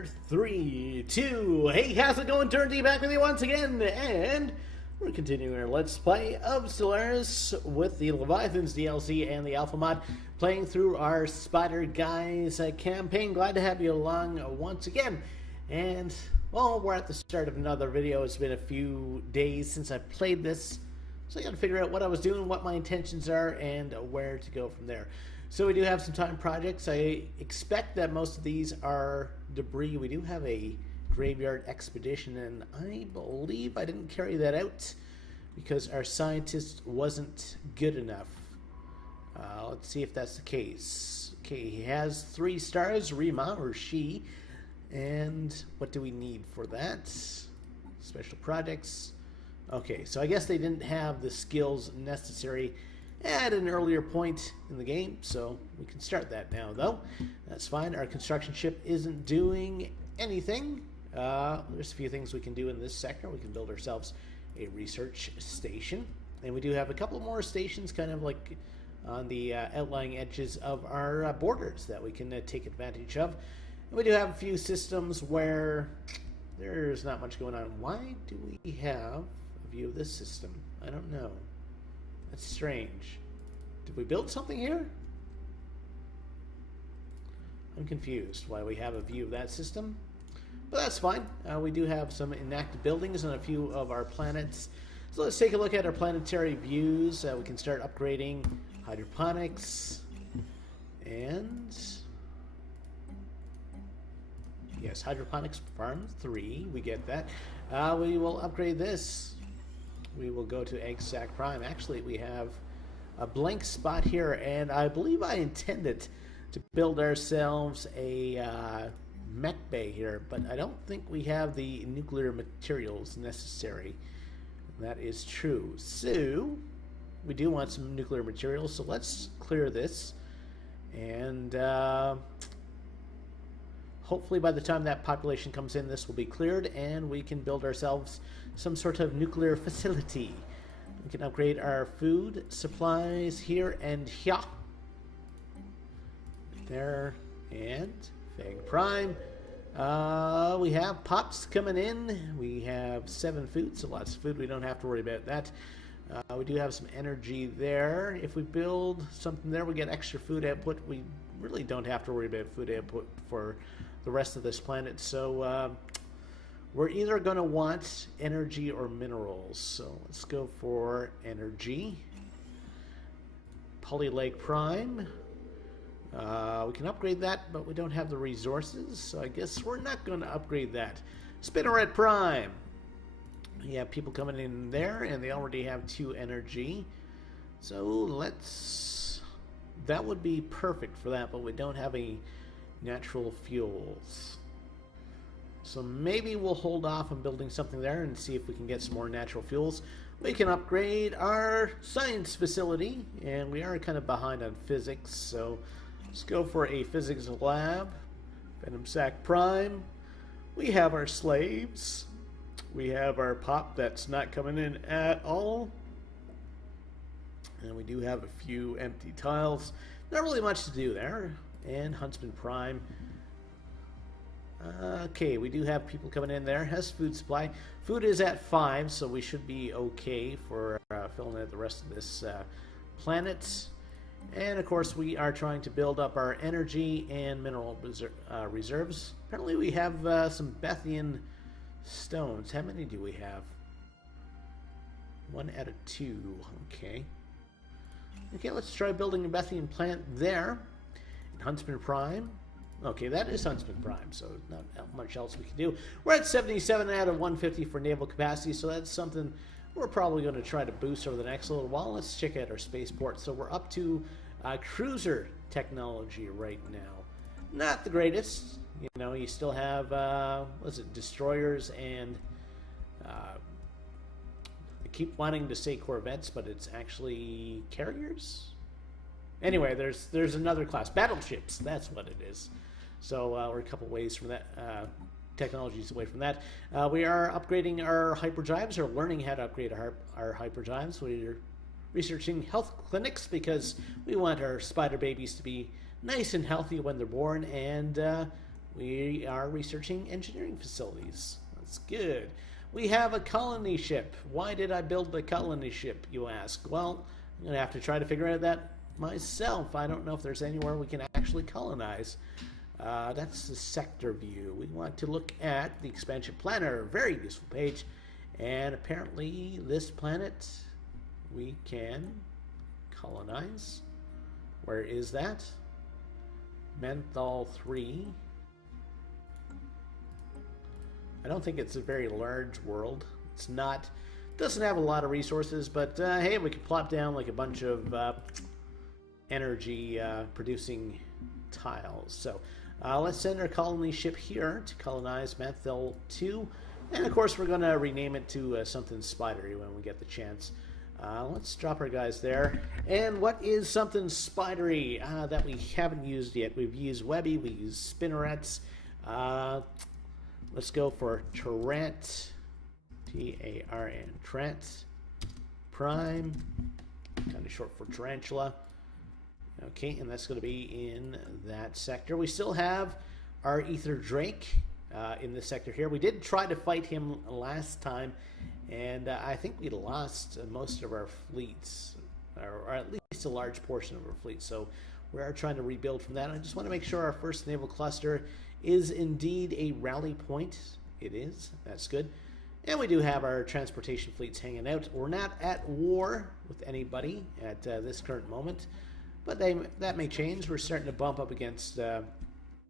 4, 3, 2. Hey, how's it going? Durinde back with you once again, and we're continuing our Let's Play of Stellaris with the Leviathans DLC and the Alphamod, playing through our Spider Guys campaign. Glad to have you along once again. And, well, we're at the start of another video. It's been a few days since I played this, so I got to figure out what I was doing, what my intentions are, and where to go from there. So we do have some time projects. I expect that most of these are debris. We do have a graveyard expedition, and I believe I didn't carry that out because our scientist wasn't good enough. Let's see if that's the case. Okay, he has 3 stars, Rima, or she. And what do we need for that? Special projects. Okay, so I guess they didn't have the skills necessary at an earlier point in the game, so we can start that now, though. That's fine. Our construction ship isn't doing anything. There's a few things we can do in this sector. We can build ourselves a research station, and we do have a couple more stations kind of like on the outlying edges of our borders that we can take advantage of. And we do have a few systems where there's not much going on. Why do we have a view of this system? I don't know. That's strange. Did we build something here? I'm confused why we have a view of that system. But that's fine. We do have some inactive buildings on a few of our planets. So let's take a look at our planetary views. We can start upgrading hydroponics. And yes, hydroponics farm 3. We get that. We will upgrade this. We will go to Egg Sac Prime. Actually, we have a blank spot here, and I believe I intended to build ourselves a mech bay here, but I don't think we have the nuclear materials necessary. That is true. So, we do want some nuclear materials, so let's clear this. And hopefully by the time that population comes in, this will be cleared, and we can build ourselves some sort of nuclear facility. We can upgrade our food supplies here and here. There, and Fang Prime. We have pops coming in. We have 7 food, so lots of food. We don't have to worry about that. We do have some energy there. If we build something there, we get extra food output. We really don't have to worry about food output for the rest of this planet. So we're either going to want energy or minerals. So let's go for energy. Polyleg Prime. We can upgrade that, but we don't have the resources, so I guess we're not going to upgrade that. Spinneret Prime. You have people coming in there, and they already have 2 energy. So let's... that would be perfect for that, but we don't have any natural fuels. So maybe we'll hold off on building something there and see if we can get some more natural fuels. We can upgrade our science facility, and we are kind of behind on physics, so let's go for a physics lab. Venom Sac Prime. We have our slaves. We have our pop that's not coming in at all. And we do have a few empty tiles. Not really much to do there. And Huntsman Prime. Okay, we do have people coming in there. Has food supply. Food is at 5, so we should be okay for filling out the rest of this planet. And of course, we are trying to build up our energy and mineral reserves. Apparently, we have some Bethian stones. How many do we have? 1 out of 2. Okay. Okay, let's try building a Bethian plant there. Huntsman Prime. Okay, that is Huntsman Prime, so not much else we can do. We're at 77 out of 150 for naval capacity, so that's something we're probably going to try to boost over the next little while. Let's check out our spaceport. So we're up to cruiser technology right now. Not the greatest. You know, you still have, what is it, destroyers and... I keep wanting to say corvettes, but it's actually carriers? Anyway, there's another class. Battleships, that's what it is. So we're a couple ways from that, technologies away from that. We are upgrading our hyperdrives, or learning how to upgrade our hyperdrives. We're researching health clinics because we want our spider babies to be nice and healthy when they're born, and We are researching engineering facilities. That's good. We have a colony ship. Why did I build the colony ship, you ask? Well, I'm going to have to try to figure out that myself. I don't know if there's anywhere we can actually colonize. That's the sector view. We want to look at the expansion planner, very useful page. And apparently this planet we can colonize. Where is that? Menthol 3. I don't think it's a very large world. It's not, doesn't have a lot of resources, but hey, we could plop down like a bunch of energy producing tiles. So let's send our colony ship here to colonize Menthol 2. And of course, we're going to rename it to something spidery when we get the chance. Let's drop our guys there. And what is something spidery that we haven't used yet? We've used Webby, we used spinnerets. Let's go for Tarant, T-A-R-N, Tarant Prime, kind of short for Tarantula. Okay, and that's going to be in that sector. We still have our Ether Drake in this sector here. We did try to fight him last time, and I think we lost most of our fleets, or at least a large portion of our fleet. So we are trying to rebuild from that. I just want to make sure our first naval cluster is indeed a rally point. It is. That's good. And we do have our transportation fleets hanging out. We're not at war with anybody at this current moment, but that may change. We're starting to bump up against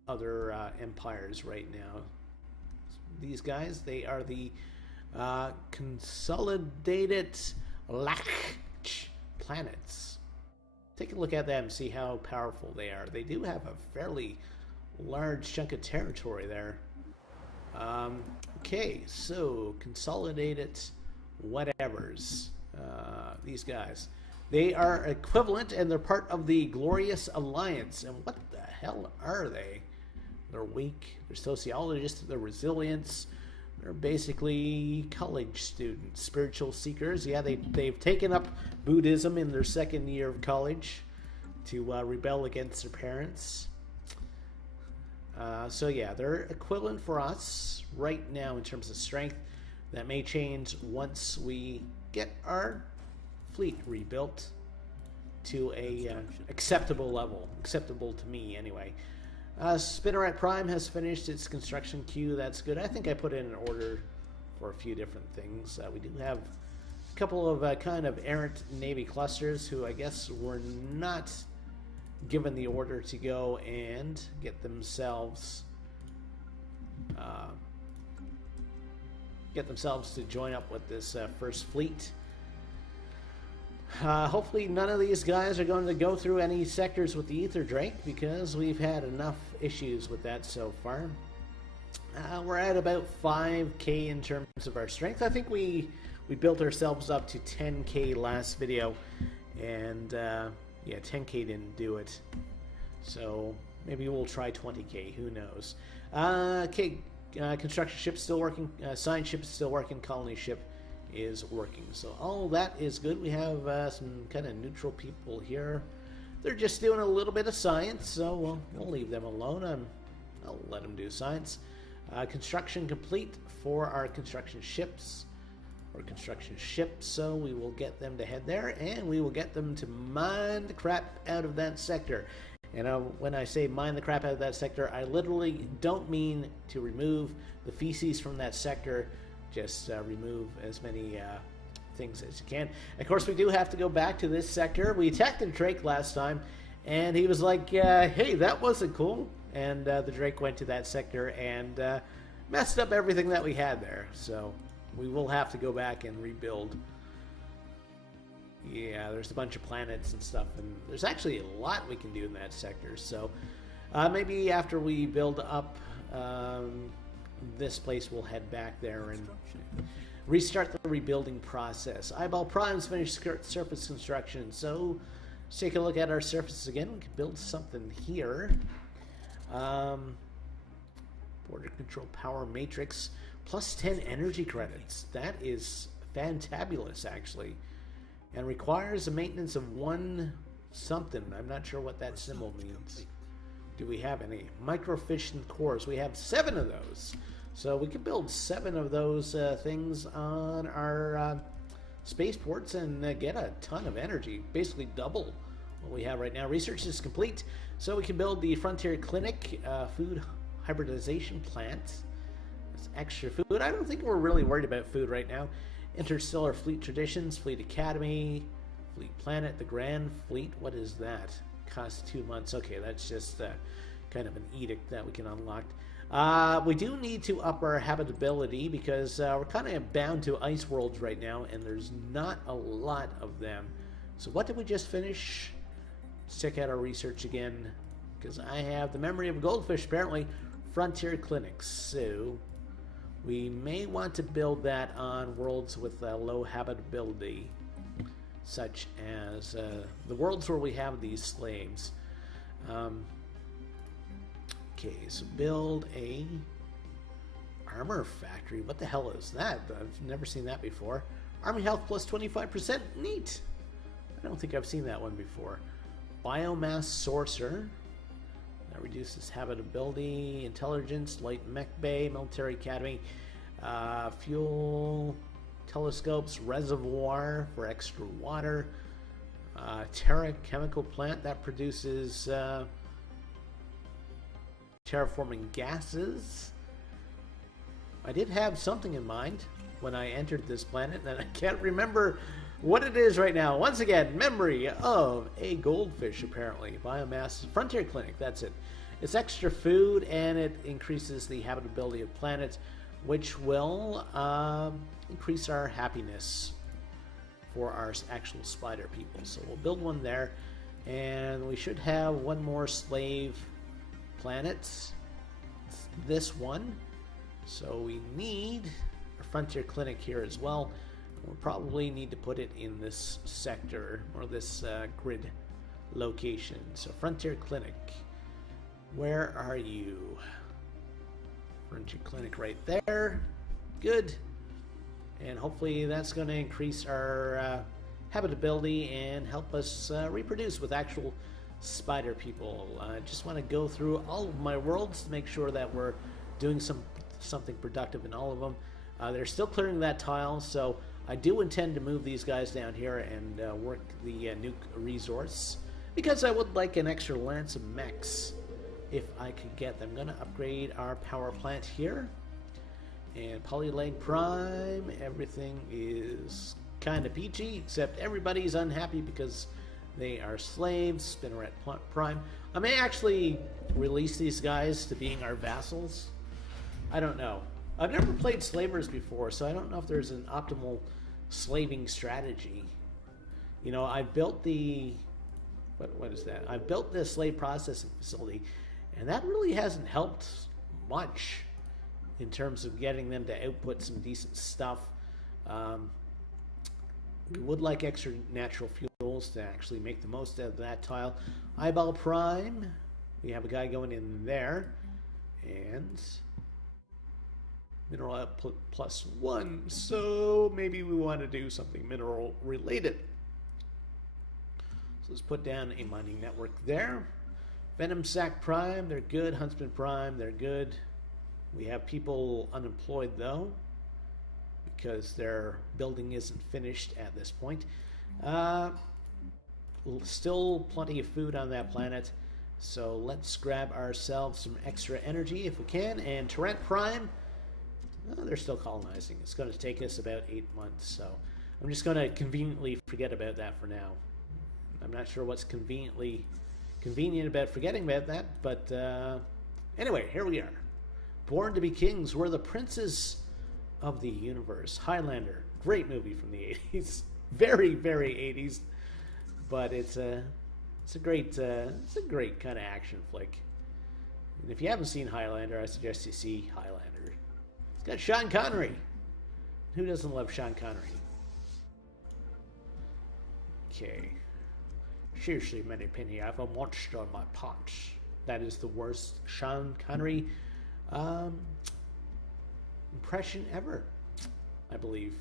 other empires right now. These guys, they are the Consolidated Lach planets. Take a look at them and see how powerful they are. They do have a fairly large chunk of territory there. Okay, so Consolidated whatevers. These guys. They are equivalent and they're part of the Glorious Alliance. And what the hell are they? They're weak. They're sociologists. They're resilience. They're basically college students, spiritual seekers. Yeah, they've taken up Buddhism in their second year of college to rebel against their parents. So yeah, they're equivalent for us right now in terms of strength. That may change once we get our fleet rebuilt to a acceptable level. Acceptable to me, anyway. Spinneret Prime has finished its construction queue. That's good. I think I put in an order for a few different things. We do have a couple of kind of errant Navy clusters who I guess were not given the order to go and get themselves to join up with this first fleet. Hopefully none of these guys are going to go through any sectors with the Ether Drake, because we've had enough issues with that so far. We're at about 5k in terms of our strength. I think we built ourselves up to 10k last video, and yeah, 10k didn't do it. So maybe we'll try 20k, who knows. Okay, construction ship's still working, science ship is still working, colony ship is working. So all that is good. We have some kind of neutral people here. They're just doing a little bit of science, so we'll leave them alone. I'll let them do science. Construction complete for our construction ships. So we will get them to head there, and we will get them to mine the crap out of that sector. And when I say mine the crap out of that sector, I literally don't mean to remove the feces from that sector. Just remove as many things as you can. Of course, we do have to go back to this sector. We attacked the Drake last time, and he was like, hey, that wasn't cool. And the Drake went to that sector and messed up everything that we had there. So we will have to go back and rebuild. Yeah, there's a bunch of planets and stuff, and there's actually a lot we can do in that sector. So maybe after we build up this place, we'll head back there and restart the rebuilding process. Eyeball Prime's finished surface construction, so let's take a look at our surfaces again. We can build something here. Border control power matrix, plus 10 energy credits. That is fantabulous, actually. And requires a maintenance of 1 something. I'm not sure what that symbol means. Do we have any? Microfission cores. We have 7 of those. So we can build 7 of those things on our spaceports and get a ton of energy. Basically double what we have right now. Research is complete. So we can build the Frontier Clinic food hybridization plant. That's extra food. I don't think we're really worried about food right now. Interstellar Fleet Traditions, Fleet Academy, Fleet Planet, the Grand Fleet. What is that? Costs 2 months. Okay, that's just kind of an edict that we can unlock. We do need to up our habitability because we're kind of bound to ice worlds right now, and there's not a lot of them. So what did we just finish? Let's check out our research again, because I have the memory of a goldfish, apparently. Frontier Clinics. So we may want to build that on worlds with low habitability, such as the worlds where we have these slaves. Okay, so build a armor factory. What the hell is that? I've never seen that before. Army health plus 25%. Neat. I don't think I've seen that one before. Biomass sorcerer. That reduces habitability, intelligence, light mech bay, military academy, fuel, telescopes, reservoir for extra water, Terra chemical plant that produces terraforming gases. I did have something in mind when I entered this planet, and I can't remember what it is right now. Once again, memory of a goldfish, apparently. Biomass, Frontier Clinic, that's it. It's extra food, and it increases the habitability of planets, which will increase our happiness for our actual spider people. So we'll build one there, and we should have one more slave planet. It's this one. So we need a Frontier Clinic here as well. We'll probably need to put it in this sector, or this grid location. So Frontier Clinic, where are you? Frontier Clinic right there. Good. And hopefully that's going to increase our habitability and help us reproduce with actual spider people. I just want to go through all of my worlds to make sure that we're doing something productive in all of them. They're still clearing that tile, so I do intend to move these guys down here and work the nuke resource, because I would like an extra lance of mechs if I could get them. I'm going to upgrade our power plant here. And Polyleg Prime, everything is kind of peachy, except everybody's unhappy because they are slaves. Spinneret Prime. I may actually release these guys to being our vassals. I don't know. I've never played slavers before, so I don't know if there's an optimal slaving strategy. You know, I built the... What is that? I built the slave processing facility, and that really hasn't helped much in terms of getting them to output some decent stuff. We would like extra natural fuels to actually make the most out of that tile. Eyeball Prime, we have a guy going in there. And mineral output +1, so maybe we want to do something mineral related. So let's put down a mining network there. Venom Sack Prime, they're good. Huntsman Prime, they're good. We have people unemployed though, because their building isn't finished at this point. Still plenty of food on that planet, so let's grab ourselves some extra energy if we can. And Torrent Prime, they're still colonizing. It's going to take us about 8 months, so I'm just going to conveniently forget about that for now. I'm not sure what's convenient about forgetting about that, but anyway, here we are. Born to be Kings, we're the princes of the universe. Highlander, great movie from the 80s. Very, very 80s, but it's a great kind of action flick. And if you haven't seen Highlander, I suggest you see Highlander. It's got Sean Connery. Who doesn't love Sean Connery? Okay. Seriously, Manny Penny, I have a monster on my pants. That is the worst Sean Connery impression ever, I believe.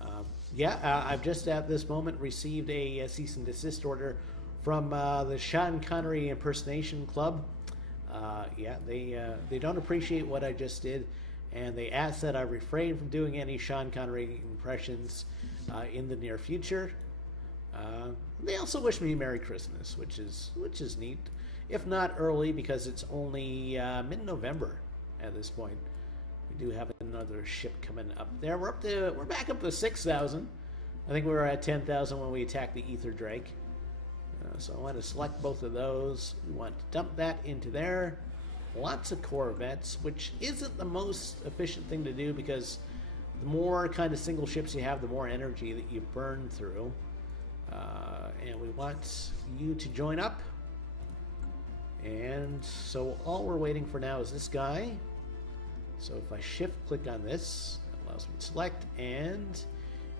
I've just at this moment received a cease and desist order from the Sean Connery Impersonation Club. Yeah, they don't appreciate what I just did, and they ask that I refrain from doing any Sean Connery impressions in the near future. They also wish me Merry Christmas, which is neat, if not early, because it's only mid-November at this point. We do have another ship coming up there. We're back up to 6,000. I think we were at 10,000 when we attacked the Ether Drake. So I want to select both of those. We want to dump that into there. Lots of Corvettes, which isn't the most efficient thing to do, because the more kind of single ships you have, the more energy that you burn through. And we want you to join up. And so all we're waiting for now is this guy. So if I shift click on this, it allows me to select, and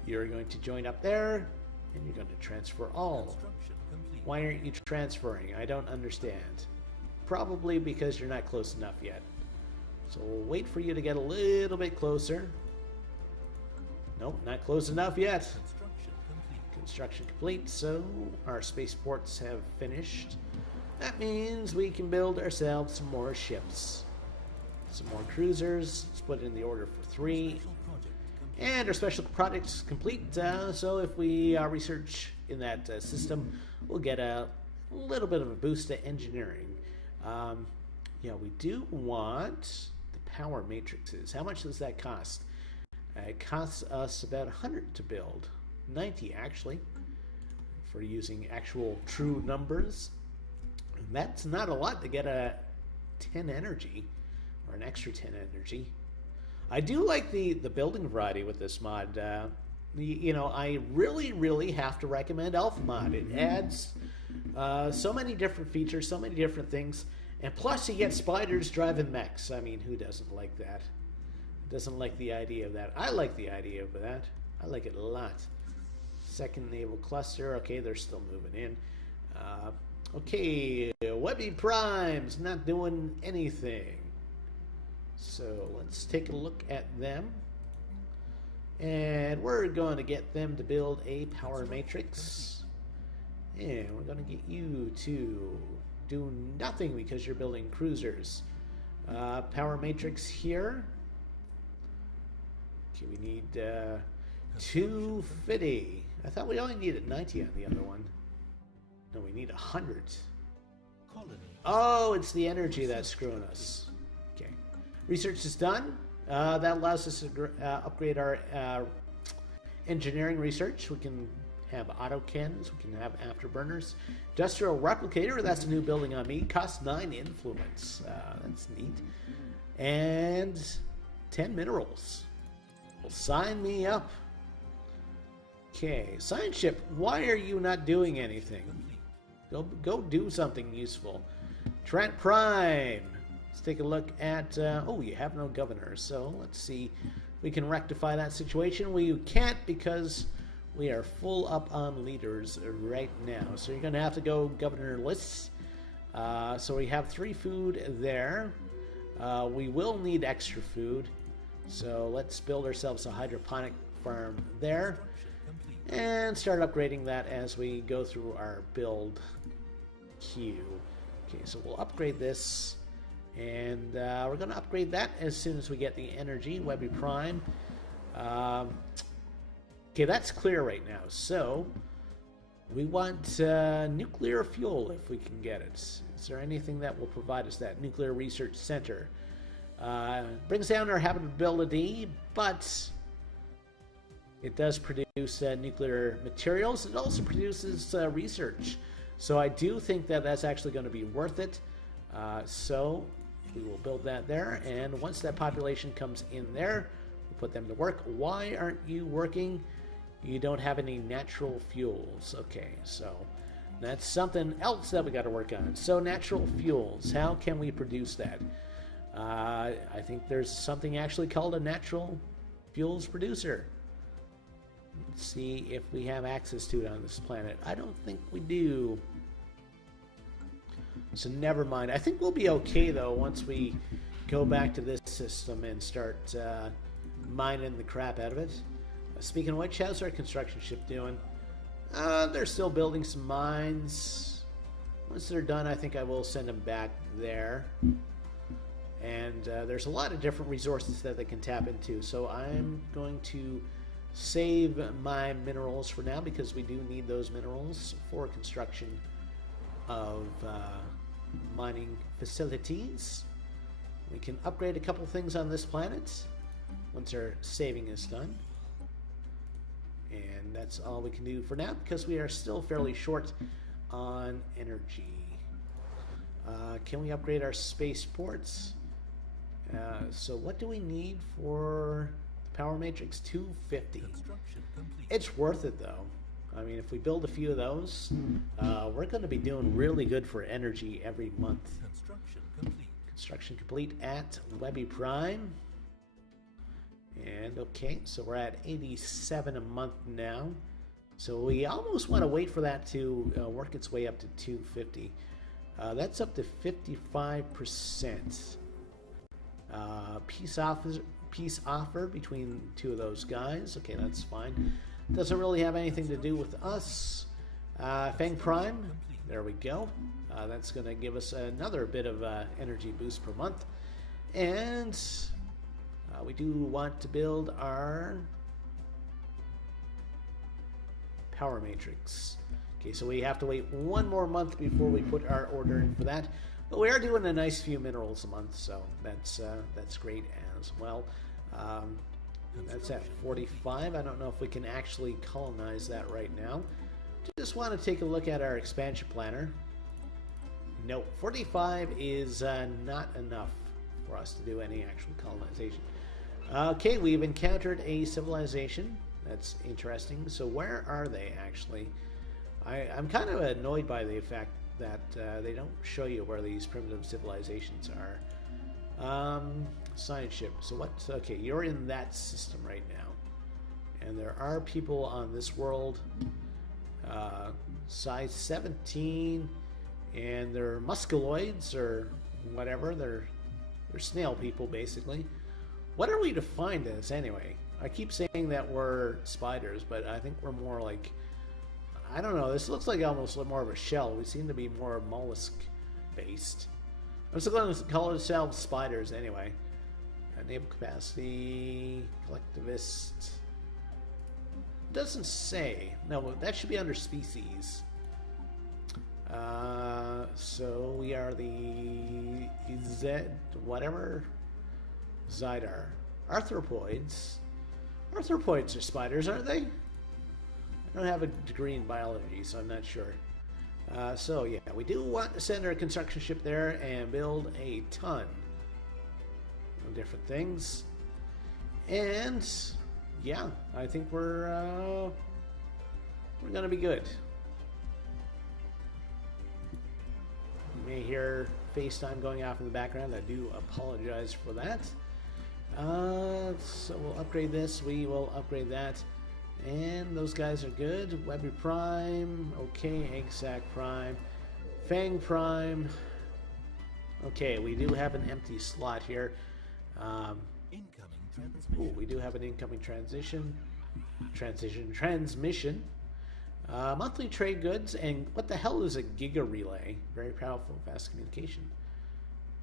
you're going to join up there, and you're going to transfer all. Why aren't you transferring? I don't understand. Probably because you're not close enough yet. So we'll wait for you to get a little bit closer. Nope, not close enough yet. Construction complete, so our spaceports have finished. That means we can build ourselves some more ships. Some more cruisers, split in the order for 3. And our special project is complete, so if we research in that system, we'll get a little bit of a boost to engineering. Yeah, we do want the power matrices. How much does that cost? It costs us about 100 to build. 90 actually, for using actual true numbers. And that's not a lot to get a 10 energy, or an extra 10 energy. I do like the building variety with this mod. You know, I really have to recommend Alphamod. It adds so many different features, so many different things, and plus you get spiders driving mechs. I mean, who doesn't like that? Doesn't like the idea of that? I like the idea of that. I like it a lot. Second naval cluster. Okay, they're still moving in. Okay, Webby Prime's not doing anything. So let's take a look at them. And we're going to get them to build a power matrix. And we're going to get you to do nothing because you're building cruisers. Power matrix here. Okay, we need 250. I thought we only needed 90 on the other one. No, we need 100. Oh, it's the energy that's screwing us. Okay. Research is done. That allows us to upgrade our engineering research. We can have auto cannons. We can have afterburners. Industrial replicator. That's a new building on me. Costs 9 influence. That's neat. And 10 minerals. Well, sign me up. Okay, science ship. Why are you not doing anything? Go do something useful. Trent Prime. Let's take a look at... oh, you have no governor, so let's see if we can rectify that situation. We can't because we are full up on leaders right now. So you're going to have to go governorless. So we have 3 food there. We will need extra food. So let's build ourselves a hydroponic farm there. And start upgrading that as we go through our build queue. Okay, so we'll upgrade this. And we're going to upgrade that as soon as we get the energy. Webby Prime. Okay, that's clear right now. So we want nuclear fuel if we can get it. Is there anything that will provide us that? Nuclear Research Center. Brings down our habitability, but it does produce nuclear materials. It also produces research. So I do think that that's actually going to be worth it. So we will build that there. And once that population comes in there, we'll put them to work. Why aren't you working? You don't have any natural fuels. Okay, so that's something else that we got to work on. So natural fuels, how can we produce that? I think there's something actually called a natural fuels producer. Let's see if we have access to it on this planet. I don't think we do. So never mind. I think we'll be okay though once we go back to this system and start mining the crap out of it. Speaking of which, how's our construction ship doing? They're still building some mines. once they're done, I think I will send them back there. And there's a lot of different resources that they can tap into. So I'm going to save my minerals for now because we do need those minerals for construction of mining facilities. We can upgrade a couple things on this planet once our saving is done. And that's all we can do for now because we are still fairly short on energy. Can we upgrade our spaceports? So what do we need for the power matrix? 250. It's worth it though. I mean, if we build a few of those, we're going to be doing really good for energy every month. Construction complete at Webby Prime. And okay, so we're at 87 a month now. So we almost want to wait for that to work its way up to 250. That's up to 55%. Peace offer between two of those guys. Okay, that's fine. Doesn't really have anything to do with us. Fang Prime, there we go. That's going to give us another bit of energy boost per month. And we do want to build our power matrix. Okay, so we have to wait one more month before we put our order in for that. But we are doing a nice few minerals a month, so that's great as well. That's at 45. I don't know if we can actually colonize that right now. Just want to take a look at our expansion planner. No, 45 is not enough for us to do any actual colonization. Okay, we've encountered a civilization. That's interesting. So where are they actually? I'm kind of annoyed by the fact that they don't show you where these primitive civilizations are. Science ship. So what? Okay, you're in that system right now. And there are people on this world. Size 17. And they're musculoids or whatever. They're snail people basically. What are we defined as anyway? I keep saying that we're spiders, but I think we're more like, I don't know, this looks like almost more of a shell. We seem to be more mollusk based. I'm still going to call ourselves spiders anyway. Enable capacity, collectivist. Doesn't say. No, that should be under species. So we are the whatever. Zydar. Arthropoids. Arthropoids are spiders, aren't they? I don't have a degree in biology, so I'm not sure. So yeah, we do want to send our construction ship there and build a ton of different things. And yeah, I think we're gonna be good. You may hear FaceTime going off in the background. I do apologize for that. So we'll upgrade this. We will upgrade that. And those guys are good. Webby Prime. Okay, Egg Sac Prime. Fang Prime. Okay, we do have an empty slot here. Ooh, we do have an incoming transmission. Monthly trade goods. And what the hell is a Giga Relay? Very powerful, fast communication.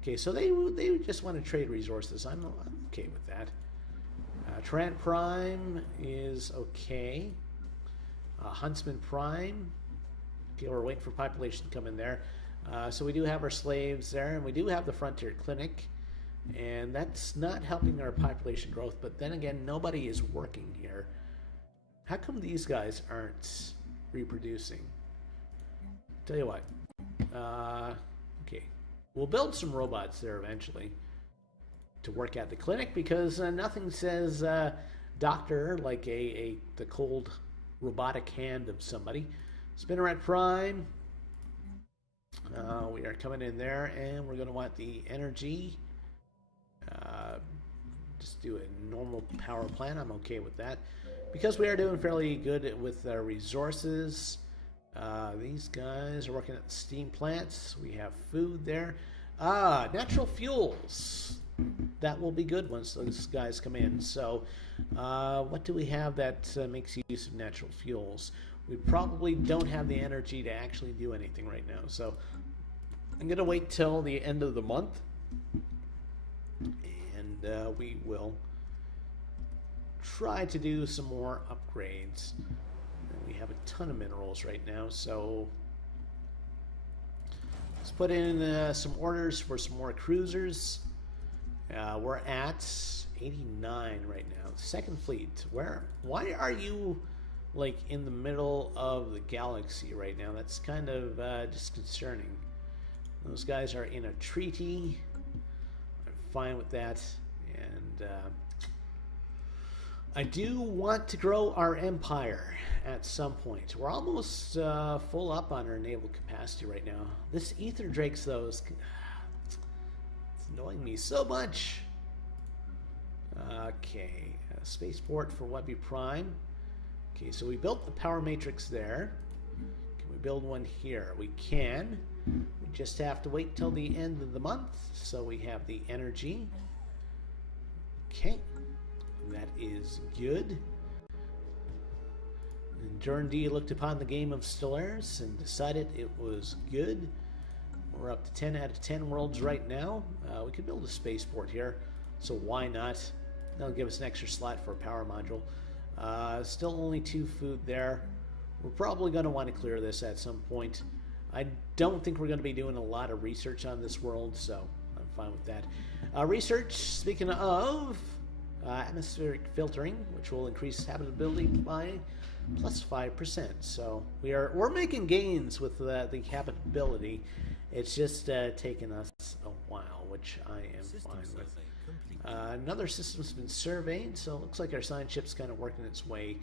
Okay, so they just want to trade resources. I'm okay with that. Trant Prime is okay. Huntsman Prime. Okay, we're waiting for population to come in there. So we do have our slaves there, and we do have the Frontier Clinic. And that's not helping our population growth, but then again, nobody is working here. How come these guys aren't reproducing? Tell you what. Okay. We'll build some robots there eventually to work at the clinic because nothing says doctor like the cold robotic hand of somebody. Spinneret Prime. We are coming in there and we're going to want the energy. Just do a normal power plant. I'm okay with that because we are doing fairly good with our resources. These guys are working at the steam plants. We have food there. Natural fuels. That will be good once those guys come in. So, what do we have that makes use of natural fuels? we probably don't have the energy to actually do anything right now. So I'm going to wait till the end of the month, and we will try to do some more upgrades. And we have a ton of minerals right now, so let's put in some orders for some more cruisers. We're at 89 right now. Second fleet. Why are you like in the middle of the galaxy right now? That's kind of disconcerting. Those guys are in a treaty. I'm fine with that. And I do want to grow our empire at some point. We're almost full up on our naval capacity right now. This Ether Drakes, though, it's annoying me so much. Okay, spaceport for Webby Prime. Okay, so we built the power matrix there. Can we build one here? We can. We just have to wait till the end of the month, so we have the energy. Okay, that is good. And Durinde looked upon the game of Stellaris and decided it was good. We're up to 10 out of 10 worlds right now. We could build a spaceport here, so why not? That'll give us an extra slot for a power module. Still only 2 food there. We're probably going to want to clear this at some point. I don't think we're going to be doing a lot of research on this world, so I'm fine with that. Research, speaking of atmospheric filtering, which will increase habitability by plus 5%. So we're making gains with the habitability. It's just taken us a while, which I am fine with. Another system's been surveyed, so it looks like our science ship's kind of working its way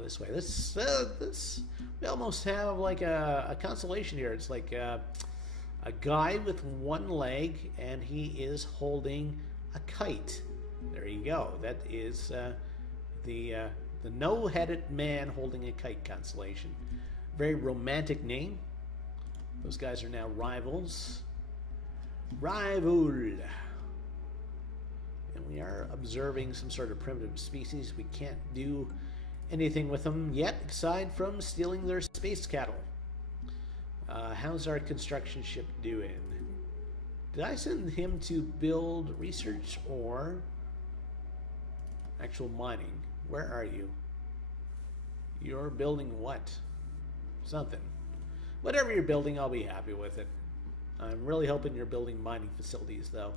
this way. This we almost have like a constellation here. It's like a guy with one leg, and he is holding a kite. There you go. That is the no-headed man holding a kite constellation. Very romantic name. Those guys are now rivals. Rival. And we are observing some sort of primitive species. We can't do anything with them yet, aside from stealing their space cattle. How's our construction ship doing? Did I send him to build research or actual mining? Where are you? You're building what? Something. Whatever you're building, I'll be happy with it. I'm really hoping you're building mining facilities, though.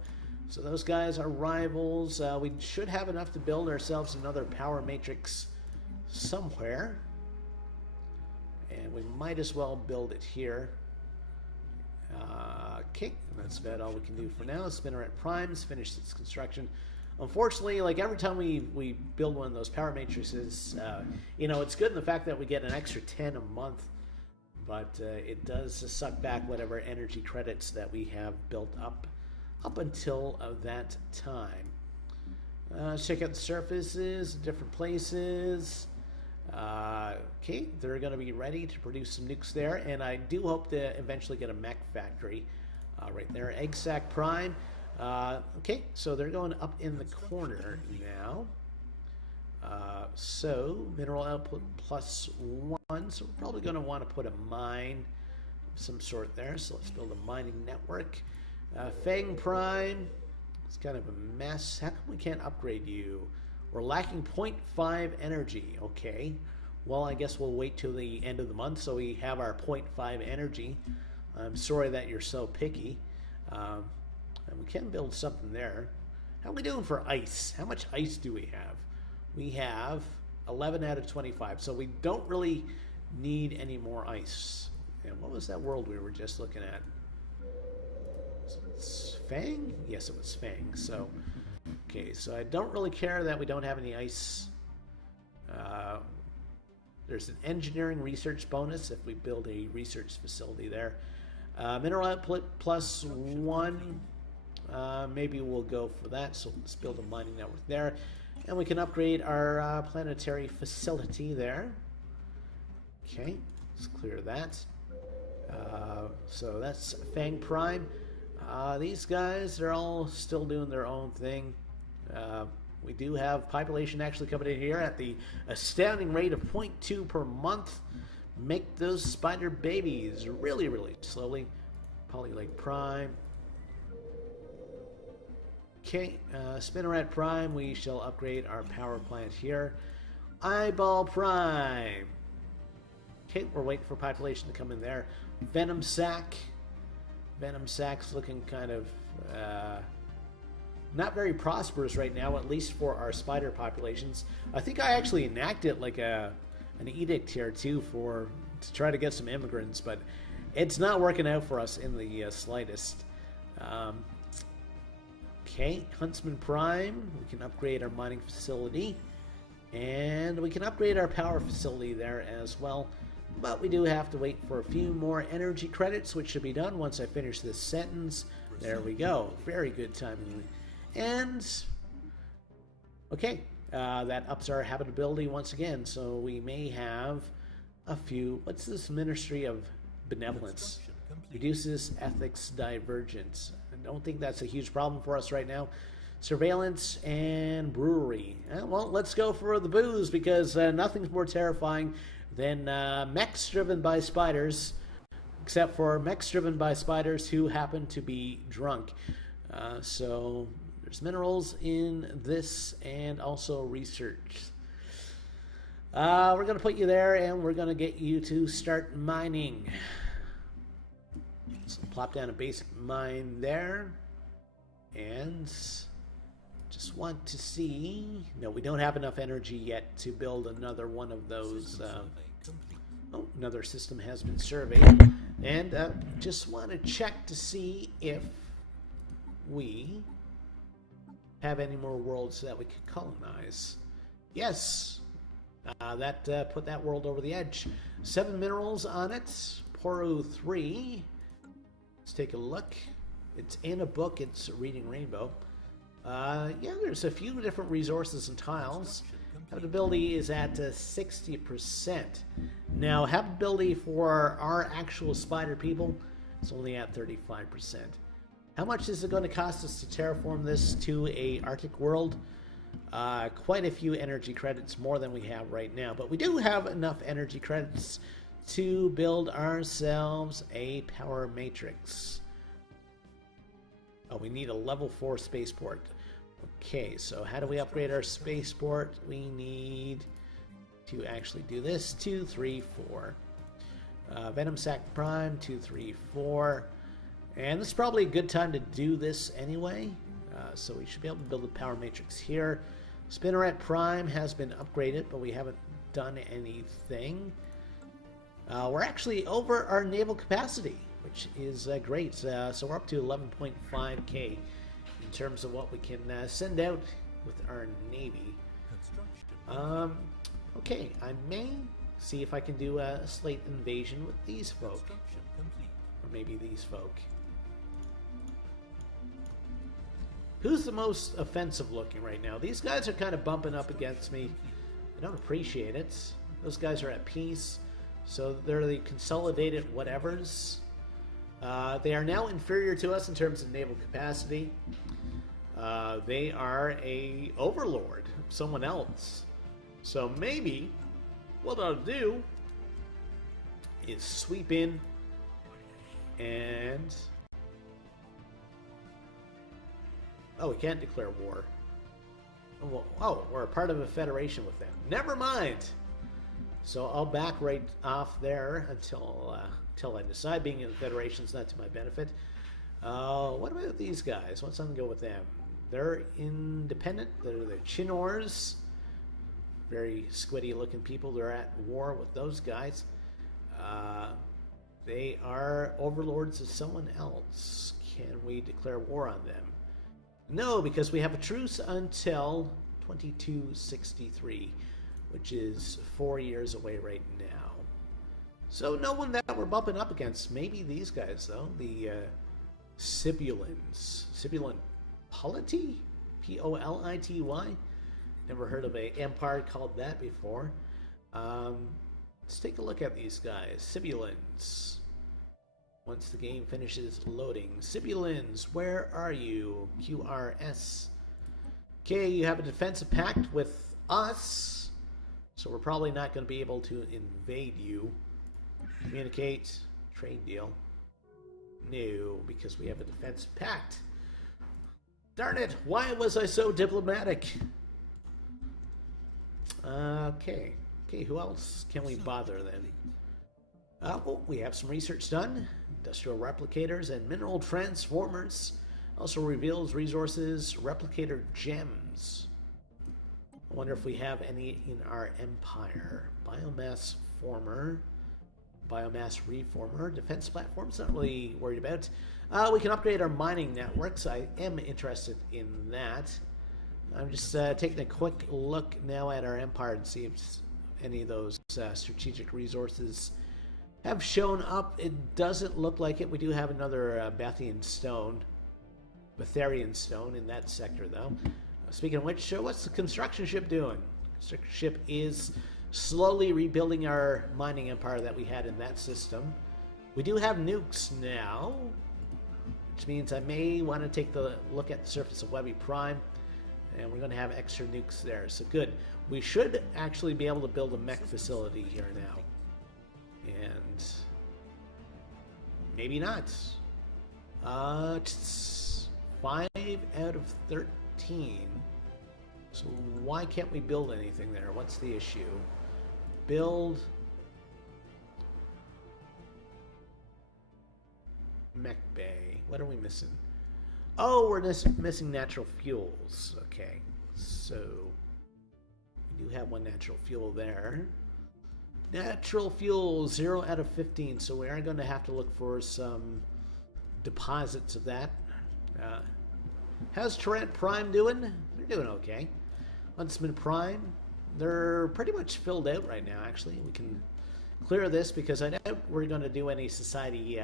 So those guys are rivals. We should have enough to build ourselves another power matrix somewhere. And we might as well build it here. Okay, that's about all we can do for now. Spinneret Prime's finished its construction. Unfortunately, like every time we build one of those power matrices, you know, it's good in the fact that we get an extra 10 a month, but it does suck back whatever energy credits that we have built up until that time. Check out the surfaces, different places. Okay, they're going to be ready to produce some nukes there, and I do hope to eventually get a mech factory right there. Egg Sack Prime. Okay, so they're going up in the corner now. So mineral output +1, so we're probably going to want to put a mine of some sort there. So let's build a mining network. Fang Prime, it's kind of a mess. How come we can't upgrade you? We're lacking 0.5 energy. Okay, well, I guess we'll wait till the end of the month so we have our 0.5 energy. I'm sorry that you're so picky. And we can build something there. How are we doing for ice? How much ice do we have? We have 11 out of 25, so we don't really need any more ice. And what was that world we were just looking at? It's Fang? Yes, it was Fang. So, okay, so I don't really care that we don't have any ice. There's an engineering research bonus if we build a research facility there. Mineral output +1. Maybe we'll go for that. So let's build a mining network there. And we can upgrade our planetary facility there. Okay, let's clear that. So that's Fang Prime. These guys, they're all still doing their own thing. We do have population actually coming in here at the astounding rate of 0.2 per month. Make those spider babies really, really slowly. Polylake Prime. Okay, Spinneret Prime, we shall upgrade our power plant here. Eyeball Prime. Okay, we're waiting for population to come in there. Venom Sac. Venom Sac's looking kind of not very prosperous right now, at least for our spider populations. I think I actually enacted like an edict here too to try to get some immigrants, but it's not working out for us in the slightest. Okay, Huntsman Prime. We can upgrade our mining facility, and we can upgrade our power facility there as well. But we do have to wait for a few more energy credits, which should be done once I finish this sentence. There we go. Very good timing. And, okay, that ups our habitability once again. So we may have a few... What's this Ministry of Benevolence? Reduces ethics divergence. I don't think that's a huge problem for us right now. Surveillance and brewery. Well, let's go for the booze, because nothing's more terrifying than mechs driven by spiders, except for mechs driven by spiders who happen to be drunk. So there's minerals in this, and also research. We're going to put you there, and we're going to get you to start mining. So plop down a basic mine there, and just want to see... No, we don't have enough energy yet to build another one of those. Oh, another system has been surveyed. And just want to check to see if we have any more worlds that we could colonize. Yes, that put that world over the edge. 7 minerals on it. Poro 3. Let's take a look. It's in a book. It's Reading Rainbow. Yeah, there's a few different resources and tiles. Habitability is at 60%. Now, habitability for our actual spider people is only at 35%. How much is it going to cost us to terraform this to a Arctic world? Quite a few energy credits, more than we have right now. But we do have enough energy credits to build ourselves a power matrix. Oh, we need a level 4 spaceport. Okay, so how do we upgrade our spaceport? We need to actually do this. 2, 3, 4. Venom Sac Prime, 2, 3, 4. And this is probably a good time to do this anyway. So we should be able to build a power matrix here. Spinneret Prime has been upgraded, but we haven't done anything. We're actually over our naval capacity, which is great. So we're up to 11.5k in terms of what we can send out with our navy. Okay, I may see if I can do a slate invasion with these folk, or maybe these folk. Who's the most offensive looking right now? These guys are kind of bumping up against me. I don't appreciate it. Those guys are at peace, so they're the consolidated whatevers. They are now inferior to us in terms of naval capacity. They are a overlord, someone else. So maybe what I'll do is sweep in and... Oh, we can't declare war. Oh, we're a part of a federation with them. Never mind. So I'll back right off there until I decide being in the federation is not to my benefit. What about these guys? What's on go with them? They're independent. They're the Chinors. Very squiddy looking people. They're at war with those guys. They are overlords of someone else. Can we declare war on them? No, because we have a truce until 2263, which is 4 years away right now. So no one that we're bumping up against. Maybe these guys, though. The Sibulans. Sibulan Polity? Polity? Never heard of an empire called that before. Let's take a look at these guys. Sibulans. Once the game finishes loading. Sibulans, where are you? QRS. Okay, you have a defensive pact with us, so we're probably not going to be able to invade you. Communicate, trade deal. No, because we have a defensive pact. Darn it, why was I so diplomatic? Okay, who else can we bother then? Well, we have some research done. Industrial replicators and mineral transformers. Also reveals resources, replicator gems. I wonder if we have any in our empire. Biomass former, biomass reformer, defense platforms, not really worried about. We can upgrade our mining networks. I am interested in that. I'm just taking a quick look now at our empire and see if any of those strategic resources have shown up. It doesn't look like it. We do have another Betharian stone in that sector, though. Speaking of which, what's the construction ship doing? Construction ship is slowly rebuilding our mining empire that we had in that system. We do have nukes now, which means I may want to take the look at the surface of Webby Prime, and we're going to have extra nukes there. So good. We should actually be able to build a mech facility here now. And maybe not. It's 5 out of 13. So why can't we build anything there? What's the issue? Build mech bay. What are we missing? Oh, we're just missing natural fuels. Okay, so we do have one natural fuel there. Natural fuel, 0 out of 15. So we are going to have to look for some deposits of that. How's Turret Prime doing? They're doing okay. Huntsman Prime, they're pretty much filled out right now, actually. We can clear this because I doubt we're going to do any society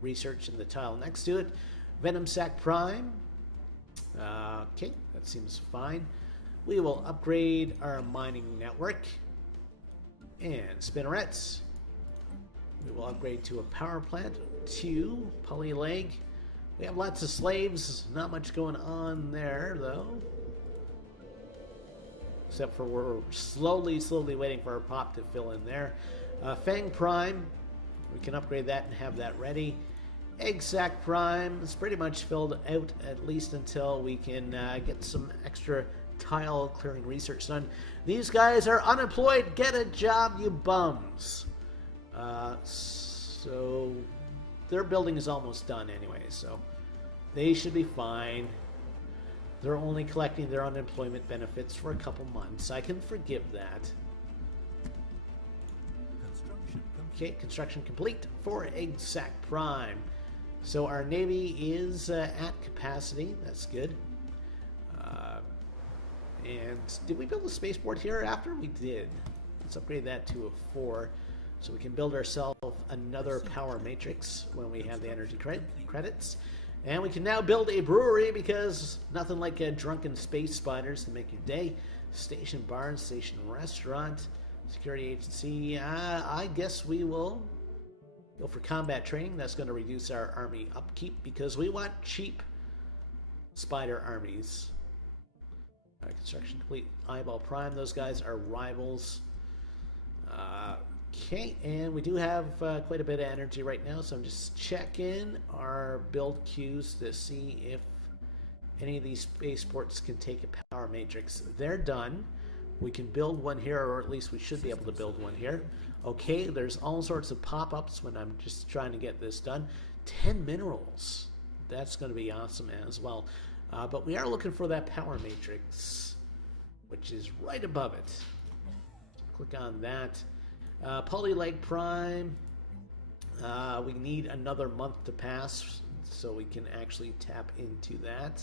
research in the tile next to it. Venom Sac Prime. Okay, that seems fine. We will upgrade our mining network. And spinnerets. We will upgrade to a power plant. 2 poly leg. We have lots of slaves. Not much going on there, though. Except for we're slowly waiting for our pop to fill in there. Fang Prime. We can upgrade that and have that ready. Egg Sac Prime is pretty much filled out, at least until we can get some extra tile clearing research done. These guys are unemployed. Get a job, you bums. So their building is almost done anyway, so they should be fine. They're only collecting their unemployment benefits for a couple months. I can forgive that. Okay, construction complete for Egg Sac Prime. So our Navy is at capacity. That's good. And did we build a spaceport here after? We did. Let's upgrade that to a 4 so we can build ourselves another power matrix when we have the energy credits. And we can now build a brewery because nothing like drunken space spiders to make your day. Station barn, station restaurant, security agency. I guess we will go for combat training. That's going to reduce our army upkeep because we want cheap spider armies. Construction complete. Eyeball Prime. Those guys are rivals. Okay, and we do have quite a bit of energy right now, so I'm just checking our build queues to see if any of these spaceports can take a power matrix. They're done. We can build one here, or at least we should be able to build one here. Okay, there's all sorts of pop-ups when I'm just trying to get this done. 10 minerals. That's going to be awesome as well. But we are looking for that power matrix, which is right above it. Click on that. Polyleg Prime. We need another month to pass so we can actually tap into that.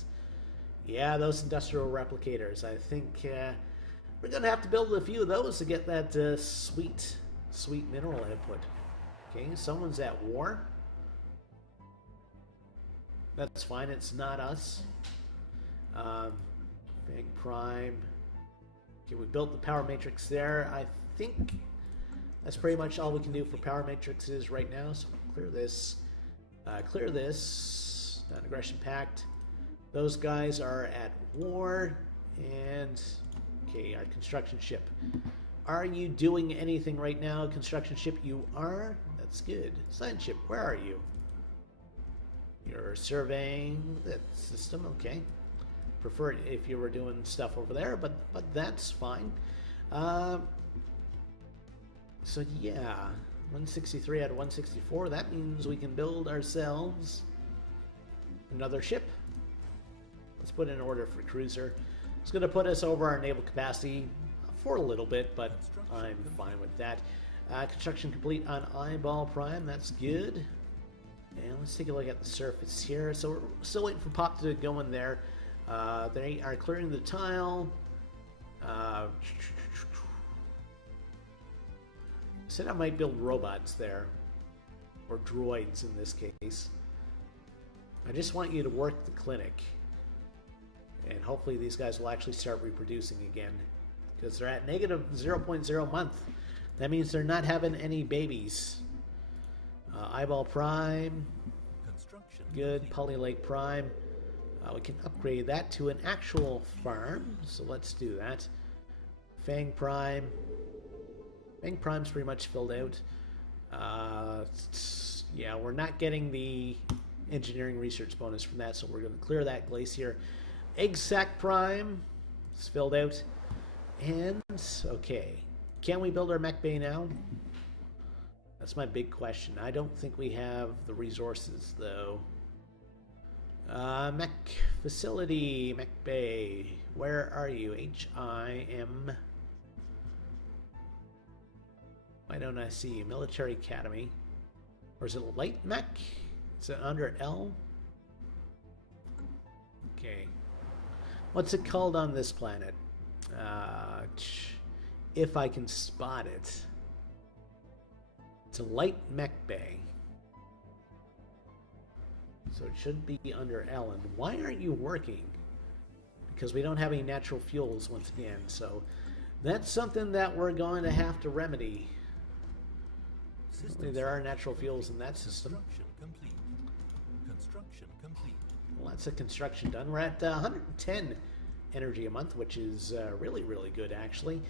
Yeah, those industrial replicators. I think we're going to have to build a few of those to get that sweet mineral output. Okay, someone's at war. That's fine, it's not us. Big Prime. Okay, we built the power matrix there. I think that's pretty much all we can do for power matrices right now. So clear this. Clear this. Non-aggression pact. Those guys are at war. And, okay, our construction ship. Are you doing anything right now, construction ship? You are? That's good. Science ship, where are you? You're surveying that system, okay. Prefer it if you were doing stuff over there, but that's fine. So yeah, 163 out of 164. That means we can build ourselves another ship. Let's put in an order for cruiser. It's going to put us over our naval capacity for a little bit, but I'm fine with that. Construction complete on Eyeball Prime. That's good. And let's take a look at the surface here. So we're still waiting for Pop to go in there. They are clearing the tile. Said I might build robots there, or droids in this case. I just want you to work the clinic, and hopefully these guys will actually start reproducing again, because they're at negative 0.0 month. That means they're not having any babies. Eyeball Prime, good. Poly Lake Prime. We can upgrade that to an actual farm, so let's do that. Fang Prime. Fang Prime's pretty much filled out. Yeah, we're not getting the engineering research bonus from that, so we're going to clear that glacier. Egg Sac Prime is filled out. And, okay. Can we build our mech bay now? That's my big question. I don't think we have the resources, though. Mech facility, mech bay. Where are you? HIM. Why don't I see you? Military Academy. Or is it light mech? Is it under L? Okay. What's it called on this planet? If I can spot it. It's a light mech bay. So it should be under L. And why aren't you working? Because we don't have any natural fuels once again. So that's something that we're going to have to remedy. There are natural fuels in that system. Construction complete. Lots of construction done. We're at 110 energy a month, which is really, really good, actually.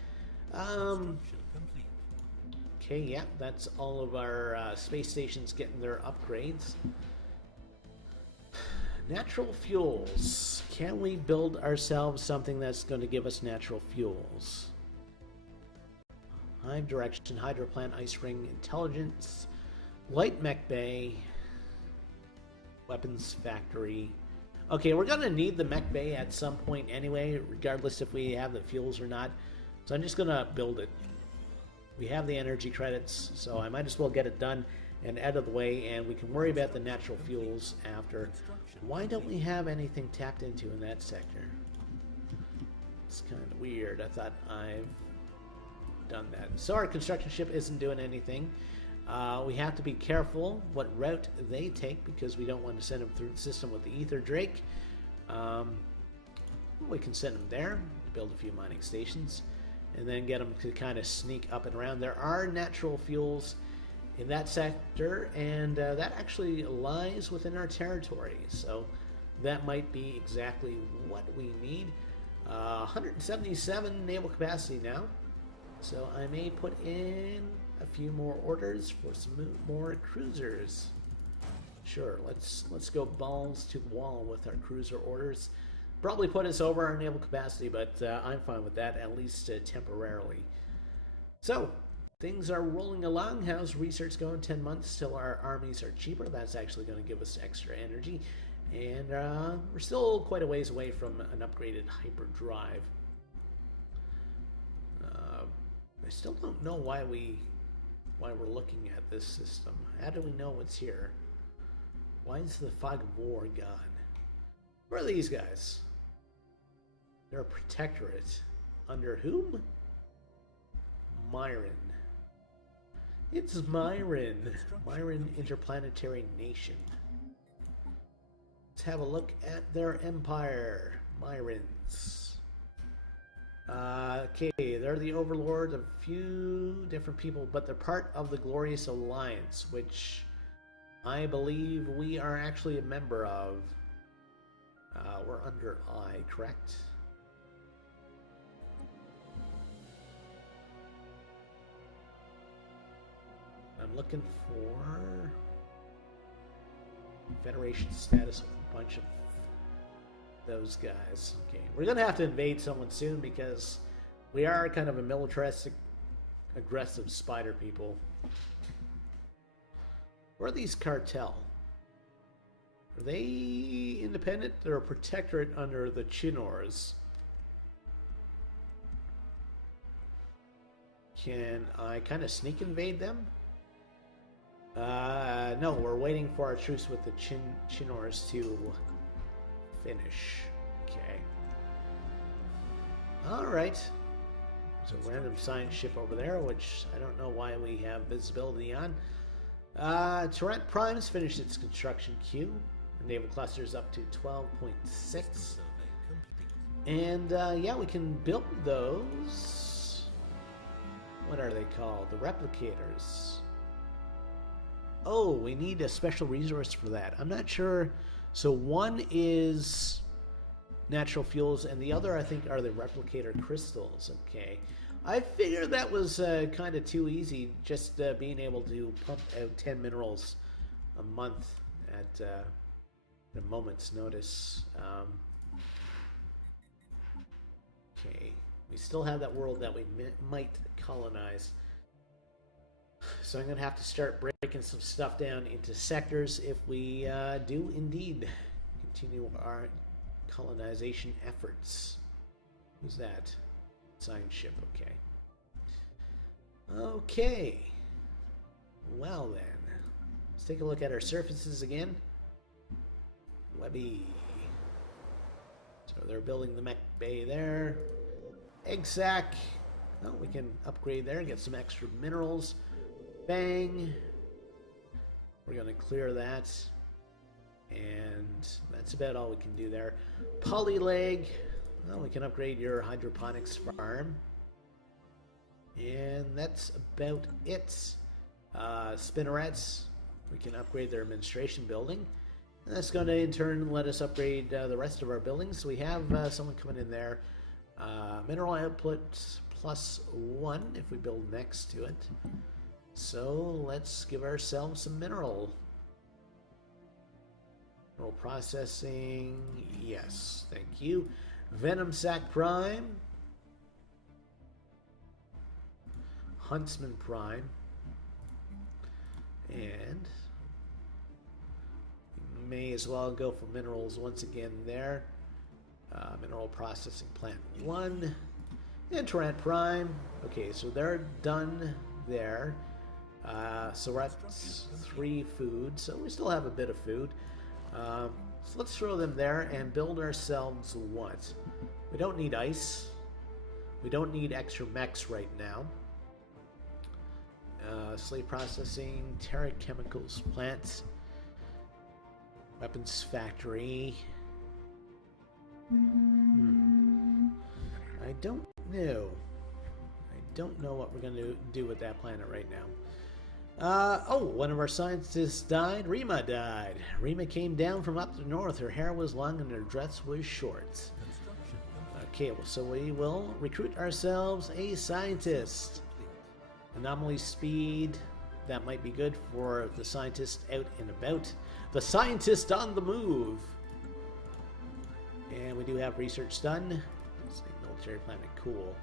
Okay, yeah, that's all of our space stations getting their upgrades. Natural fuels. Can we build ourselves something that's going to give us natural fuels? Hive direction, hydro plant, ice ring, intelligence, light mech bay, weapons factory. Okay, we're going to need the mech bay at some point anyway, regardless if we have the fuels or not. So I'm just going to build it. We have the energy credits, so I might as well get it done and out of the way, and we can worry about the natural fuels after. Why don't we have anything tapped into in that sector? It's kind of weird. I thought I've done that. So our construction ship isn't doing anything. We have to be careful what route they take, because we don't want to send them through the system with the Ether Drake. We can send them there, build a few mining stations, and then get them to kind of sneak up and around. There are natural fuels in that sector, and that actually lies within our territory, so that might be exactly what we need. 177 naval capacity now, so I may put in a few more orders for some more cruisers. Sure, let's go balls to the wall with our cruiser orders. Probably put us over our naval capacity, but I'm fine with that, at least temporarily. So, things are rolling along. How's research going? 10 months till our armies are cheaper. That's actually going to give us extra energy. And we're still quite a ways away from an upgraded hyperdrive. I still don't know why we're looking at this system. How do we know what's here? Why is the fog of war gone? Who are these guys? They're a protectorate. Under whom? Myron. It's Myron. Myron Interplanetary Nation. Let's have a look at their empire. Myrons. Okay, they're the overlord of a few different people, but they're part of the Glorious Alliance, which I believe we are actually a member of. We're under I, correct? looking for Federation status with a bunch of those guys. Okay, we're gonna have to invade someone soon because we are kind of a militaristic, aggressive spider people. Where are these cartel? Are they independent? They're a protectorate under the Chinors. Can I kind of sneak invade them? No, we're waiting for our truce with the Chinors to finish. Okay. Alright. There's a random science ship over there, which I don't know why we have visibility on. Durinde Prime's finished its construction queue. Our naval cluster is up to 12.6. And, yeah, we can build those. What are they called? The replicators. Oh, we need a special resource for that. I'm not sure. So one is natural fuels, and the other, I think, are the replicator crystals. Okay. I figured that was kind of too easy, just being able to pump out 10 minerals a month at a moment's notice. Okay. We still have that world that we might colonize. So I'm going to have to start breaking some stuff down into sectors if we do indeed continue our colonization efforts. Who's that? Science ship, okay. Okay. Well then. Let's take a look at our surfaces again. Webby. So they're building the mech bay there. Egg sac. Oh, we can upgrade there and get some extra minerals. Bang. We're going to clear that. And that's about all we can do there. Polyleg. Well, we can upgrade your hydroponics farm. And that's about it. Spinnerets. We can upgrade their administration building. And that's going to, in turn, let us upgrade the rest of our buildings. We have someone coming in there. Mineral output +1 if we build next to it. So let's give ourselves some mineral processing. Yes, thank you. Venom Sac Prime, Huntsman Prime, and may as well go for minerals once again there. Mineral Processing Plant 1 and Durinde Prime. Okay, so they're done there. So we're at 3 food, so we still have a bit of food. So let's throw them there and build ourselves what? We don't need ice. We don't need extra mechs right now. Slave processing, Terra Chemicals plants, weapons factory. I don't know. I don't know what we're going to do with that planet right now. Oh, one of our scientists died. Rima died. Rima came down from up the north. Her hair was long and her dress was short. Okay, well, so we will recruit ourselves a scientist. Anomaly speed. That might be good for the scientist out and about. The scientist on the move. And we do have research done. Let's see, military planet, cool.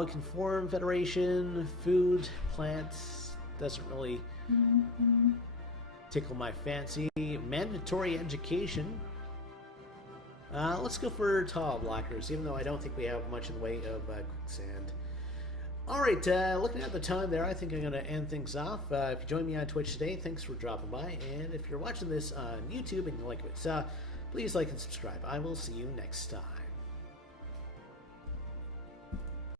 We can form Federation, food, plants. Doesn't really tickle my fancy. Mandatory education. Let's go for tile blockers, even though I don't think we have much in the way of quicksand. Alright, looking at the time there, I think I'm going to end things off. If you joined me on Twitch today, thanks for dropping by. And if you're watching this on YouTube and you like what you saw, please like and subscribe. I will see you next time.